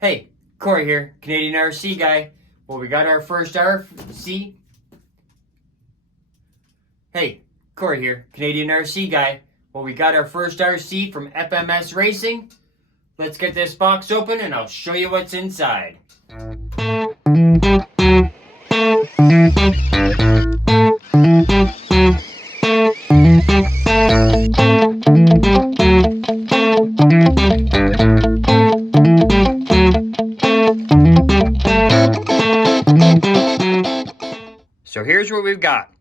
Hey, Corey here, Canadian RC guy. Well, we got our first RC. Hey, Corey here, Canadian RC guy. Well, we got our first RC from FMS Racing. Let's get this box open and I'll show you what's inside. So here's what we've got.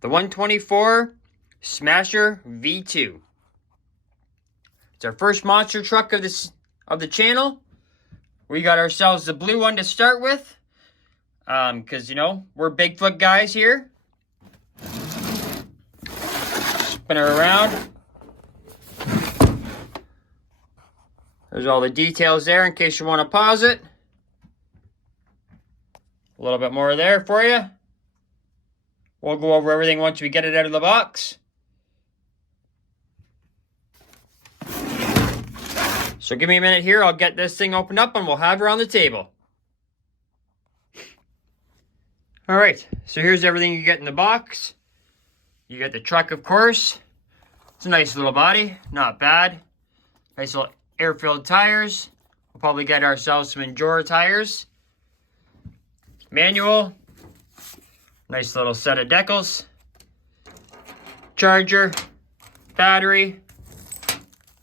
The 124 Smasher V2. It's our first monster truck of the channel. We got ourselves the blue one to start with. Because, you know, we're Bigfoot guys here. Spin her around. There's all the details there in case you want to pause it. A little bit more there for you. We'll go over everything once we get it out of the box. So give me a minute here. I'll get this thing opened up and we'll have her on the table. All right. So here's everything you get in the box. You get the truck, of course. It's a nice little body. Not bad. Nice little air-filled tires. We'll probably get ourselves some Enduro tires. Manual. Nice little set of decals. Charger. Battery.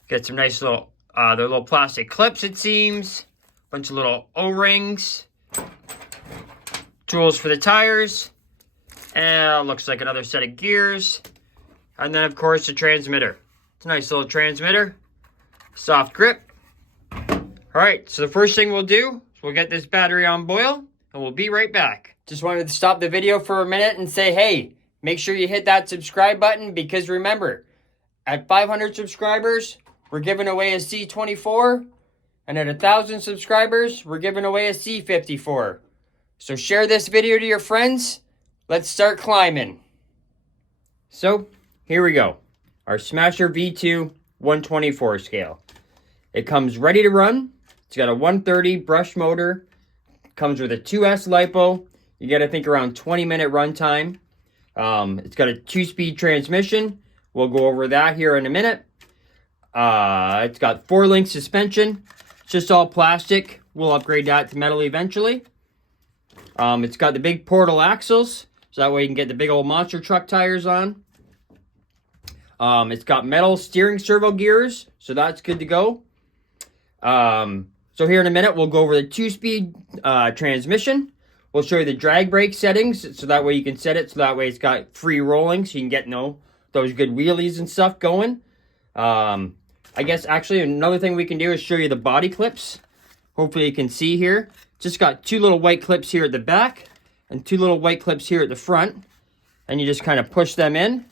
Get some nice little, they're little plastic clips, it seems. Bunch of little O-rings. Tools for the tires. And looks like another set of gears. And then, of course, the transmitter. It's a nice little transmitter. Soft grip. Alright, so the first thing we'll do is we'll get this battery on boil. And we'll be right back. Just wanted to stop the video for a minute and say, hey, make sure you hit that subscribe button because remember, at 500 subscribers, we're giving away a C24. And at 1,000 subscribers, we're giving away a C54. So share this video to your friends. Let's start climbing. So, here we go. Our Smasher V2 124 scale. It comes ready to run. It's got a 130 brush motor. Comes with a 2S LiPo. You get, I think, around 20-minute run time. It's got a 2-speed transmission. We'll go over that here in a minute. It's got 4-link suspension. It's just all plastic. We'll upgrade that to metal eventually. It's got the big portal axles. So that way you can get the big old monster truck tires on. It's got metal steering servo gears. So that's good to go. So here in a minute, we'll go over the 2-speed transmission. We'll show you the drag brake settings, so that way you can set it, so that way it's got free rolling, so you can get, those good wheelies and stuff going. I guess, actually, another thing we can do is show you the body clips. Hopefully you can see here. Just got 2 little white clips here at the back, and 2 little white clips here at the front. And you just kind of push them in,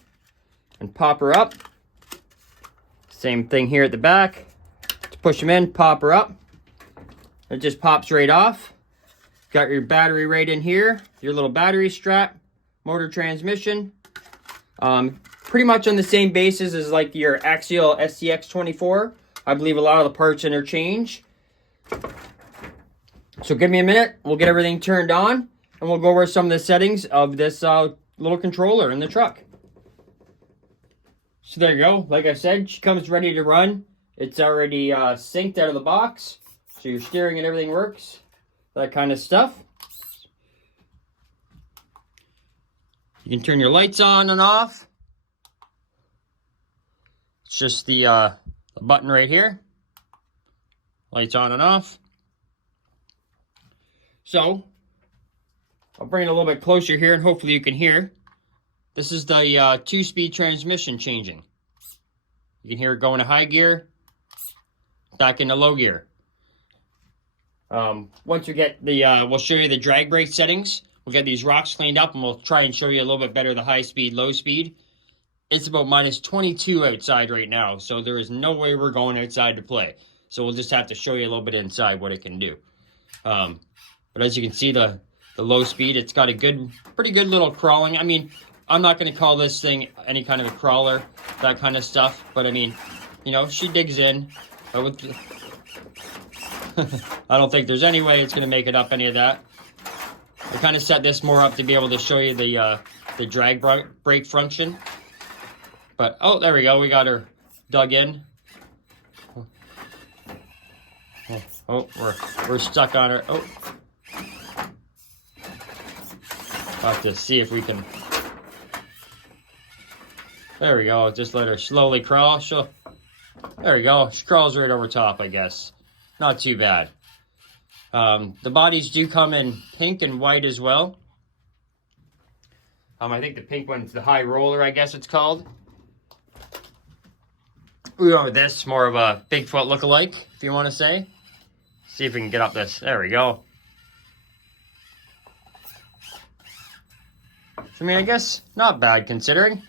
and pop her up. Same thing here at the back. Just push them in, pop her up. It just pops right off. Got your battery right in here. Your little battery strap. Motor transmission. Pretty much on the same basis as like your Axial SCX24. I believe a lot of the parts interchange. So give me a minute. We'll get everything turned on. And we'll go over some of the settings of this little controller in the truck. So there you go. Like I said, she comes ready to run. It's already synced out of the box. So your steering and everything works. That kind of stuff. You can turn your lights on and off. It's just the button right here. Lights on and off. So, I'll bring it a little bit closer here and hopefully you can hear. This is the 2-speed transmission changing. You can hear it going to high gear, back into low gear. Once we get the, we'll show you the drag brake settings. We'll get these rocks cleaned up and we'll try and show you a little bit better the high speed, low speed. It's about minus 22 outside right now, so there is no way we're going outside to play. So we'll just have to show you a little bit inside what it can do. But as you can see, the low speed, it's got a pretty good little crawling. I mean, I'm not going to call this thing any kind of a crawler, that kind of stuff. But I mean, she digs in. I don't think there's any way it's going to make it up any of that. I kind of set this more up to be able to show you the drag brake function. But, oh, there we go. We got her dug in. Oh, we're stuck on her. Oh. I'll have to see if we can. There we go. Just let her slowly crawl. There we go. She crawls right over top, I guess. Not too bad. The bodies do come in pink and white as well. I think the pink one's the high roller, I guess it's called. We go with this, more of a Bigfoot look-alike, if you want to say. See if we can get up this. There we go. I mean, I guess not bad considering.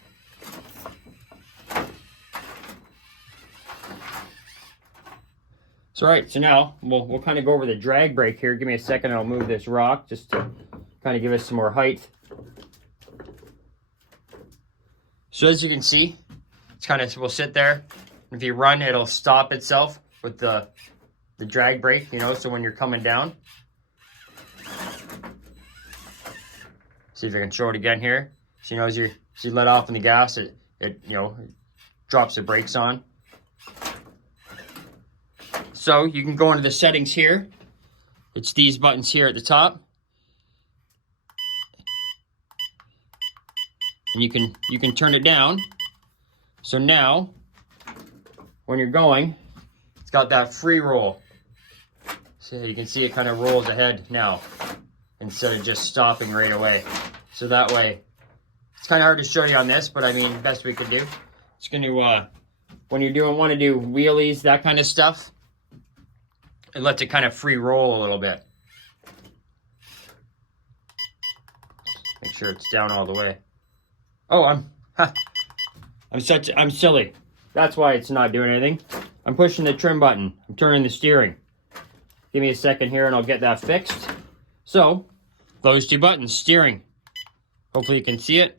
So, right, so now we'll kind of go over the drag brake here. Give me a second and I'll move this rock just to kind of give us some more height. So as you can see, it's kind of, we'll sit there. If you run, it'll stop itself with the drag brake, you know, so when you're coming down. See if I can show it again here. So, you know, as you let off in the gas, it you know, drops the brakes on. So you can go into the settings here. It's these buttons here at the top. And you can turn it down. So now, when you're going, it's got that free roll. So you can see it kind of rolls ahead now, instead of just stopping right away. So that way, it's kind of hard to show you on this, but I mean, best we could do. It's going to, when you want to do wheelies, that kind of stuff, it lets it kind of free roll a little bit. Make sure it's down all the way. Oh, I'm silly. That's why it's not doing anything. I'm pushing the trim button. I'm turning the steering. Give me a second here and I'll get that fixed. So, those two buttons, steering. Hopefully you can see it.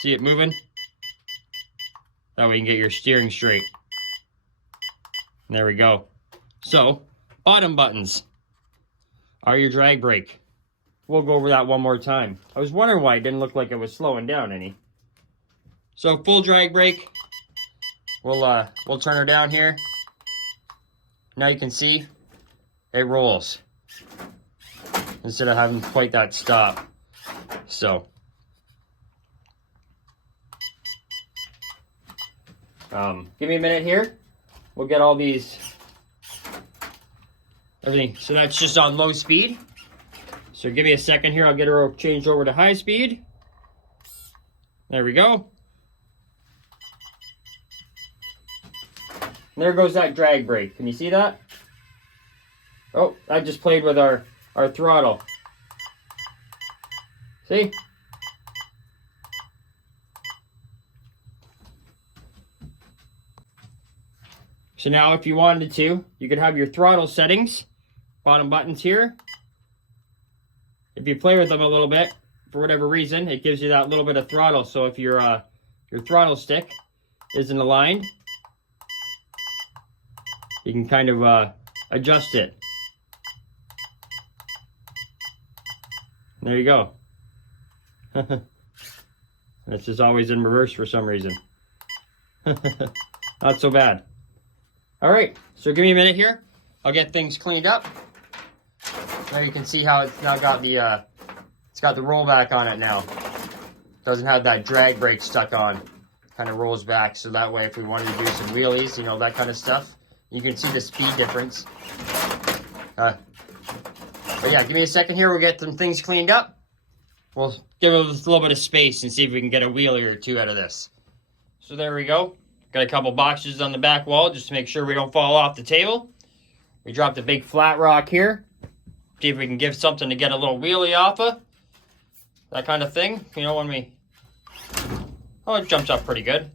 See it moving. That way you can get your steering straight. And there we go. So, bottom buttons are your drag brake. We'll go over that one more time. I was wondering why it didn't look like it was slowing down any. So full drag brake. We'll turn her down here. Now you can see it rolls instead of having quite that stop. So give me a minute here. We'll get all these everything. So that's just on low speed. So give me a second here. I'll get her changed over to high speed. There we go. And there goes that drag brake. Can you see that? Oh, I just played with our throttle. See? So now if you wanted to, you could have your throttle settings, bottom buttons here. If you play with them a little bit, for whatever reason, it gives you that little bit of throttle. So if your throttle stick isn't aligned, you can kind of adjust it. There you go. This is always in reverse for some reason. Not so bad. All right, so give me a minute here. I'll get things cleaned up. Now you can see how it's now got the it's got the rollback on it now. Doesn't have that drag brake stuck on. Kind of rolls back, so that way if we wanted to do some wheelies, you know, that kind of stuff, you can see the speed difference. But yeah, give me a second here. We'll get some things cleaned up. We'll give it a little bit of space and see if we can get a wheelie or two out of this. So there we go. Got a couple boxes on the back wall just to make sure we don't fall off the table. We dropped a big flat rock here. See if we can give something to get a little wheelie off of. That kind of thing. You know, when we... Oh, it jumps up pretty good.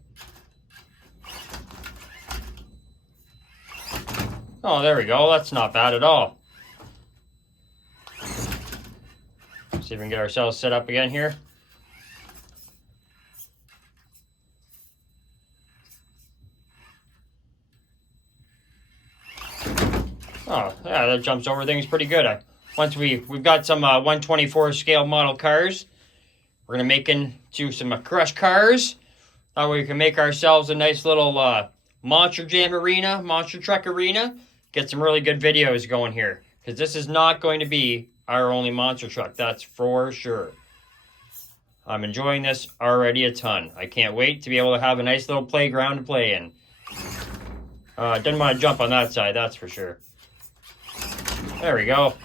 Oh, there we go. That's not bad at all. See if we can get ourselves set up again here. Oh, yeah, that jumps over things pretty good. Once we've got some 124 scale model cars, we're going to make into some crushed cars. That way we can make ourselves a nice little monster jam arena, monster truck arena. Get some really good videos going here. Because this is not going to be our only monster truck. That's for sure. I'm enjoying this already a ton. I can't wait to be able to have a nice little playground to play in. Didn't want to jump on that side, that's for sure. There we go.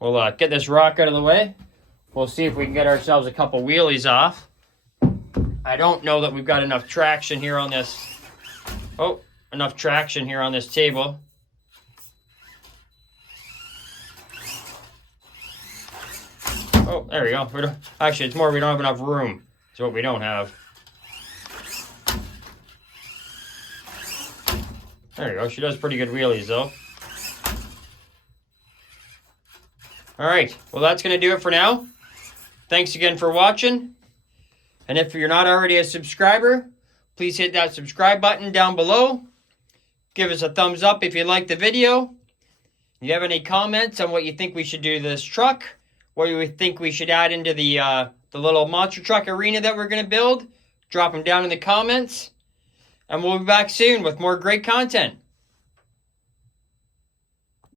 We'll get this rock out of the way. We'll see if we can get ourselves a couple wheelies off. I don't know that we've got enough traction here on this. Oh, enough traction here on this table. Oh, there we go. Actually, it's more we don't have enough room. It's what we don't have. There you go. She does pretty good wheelies, though. All right. Well, that's going to do it for now. Thanks again for watching. And if you're not already a subscriber, please hit that subscribe button down below. Give us a thumbs up if you like the video. If you have any comments on what you think we should do to this truck, what you think we should add into the little monster truck arena that we're going to build, drop them down in the comments. And we'll be back soon with more great content.